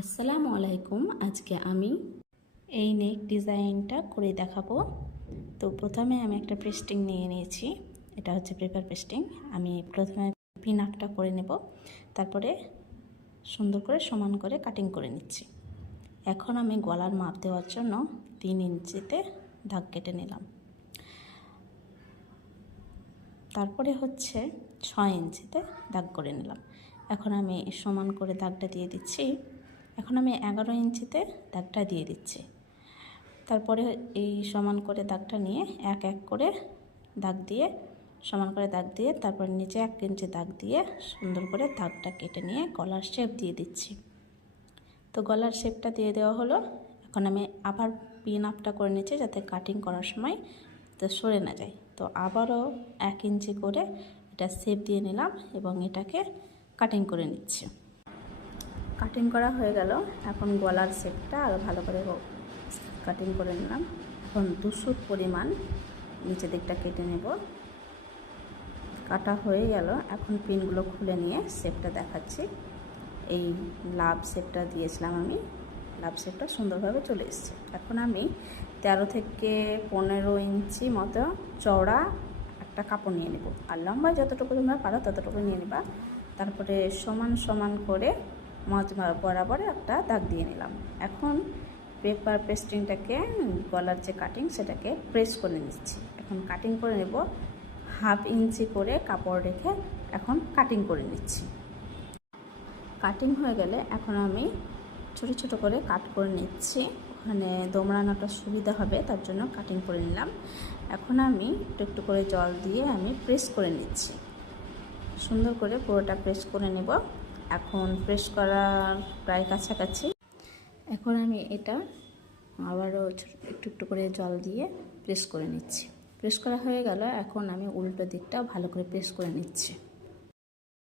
আসসালামু আলাইকুম। আজকে আমি এই নেক ডিজাইনটা করে দেখাবো। তো প্রথমে আমি একটা পেস্টিং নিয়ে নিয়েছি, এটা হচ্ছে পেপার পেস্টিং। আমি প্রথমে পিন আপটা করে নেব, তারপরে সুন্দর করে সমান করে কাটিং করে নিচ্ছি। এখন আমি গলার মাপ দেওয়ার জন্য 3 ইঞ্চিতে দাগ কেটে নিলাম। তারপরে হচ্ছে 6 ইঞ্চিতে দাগ করে নিলাম। এখন আমি সমান করে দাগটা দিয়ে দিচ্ছি। এখন আমি 11 ইঞ্চিতে দাগটা দিয়ে দিচ্ছি। তারপরে এই সমান করে দাগটা নিয়ে এক এক করে দাগ দিয়ে সমান করে দাগ দিয়ে তারপর নিচে 1 ইঞ্চি দাগ দিয়ে সুন্দর করে দাগটা কেটে নিয়ে গলার শেপ দিয়ে দিচ্ছি। তো গলার শেপটা দিয়ে দেওয়া হলো। এখন আমি আবার পিন আপটা করে নিচ্ছি যাতে কাটিং করার সময় তো সরে না যায়। তো আবারও 1 ইঞ্চি করে এটা শেপ দিয়ে নিলাম এবং এটাকে কাটিং করে নিচ্ছি। কাটিং করা হয়ে গেল। এখন গলার শেপটা আরও ভালো করে কাটিং করে নিলাম। এখন 200 পরিমাণ নিচের দিকটা কেটে নেব। কাটা হয়ে গেল। এখন পিনগুলো খুলে নিয়ে শেপটা দেখাচ্ছি। এই লাভ শেপটা দিয়েছিলাম আমি, লাভ শেপটা সুন্দরভাবে চলে এসেছে। এখন আমি 13 থেকে 15 ইঞ্চি মতো চওড়া একটা কাপড় নিয়ে নেব, আর লম্বায় যতটুকু তোমরা পারো ততটুকু নিয়ে নেবা। তারপরে সমান সমান করে মাঝ বরাবর একটা দাগ দিয়ে নিলাম। এখন পেপার পেস্টিংটাকে গলার যে কাটিং সেটাকে প্রেস করে নিচ্ছি। এখন কাটিং করে নেব, 1/2 ইঞ্চি করে কাপড় রেখে এখন কাটিং করে নিচ্ছি। কাটিং হয়ে গেলে এখন আমি ছোট ছোট করে কাট করে নিচ্ছি। ওখানে দোমড়ানোটা সুবিধা হবে তার জন্য কাটিং করে নিলাম। এখন আমি একটু একটু করে জল দিয়ে আমি প্রেস করে নিচ্ছি। সুন্দর করে পুরোটা প্রেস করে নেব। এখন প্রেস করার প্রায় কাছাকাছি। এখন আমি এটা আবারও একটু একটু করে জল দিয়ে প্রেস করে নিচ্ছি। প্রেস করা হয়ে গেল। এখন আমি উল্টো দিকটা ভালো করে প্রেস করে নিচ্ছি।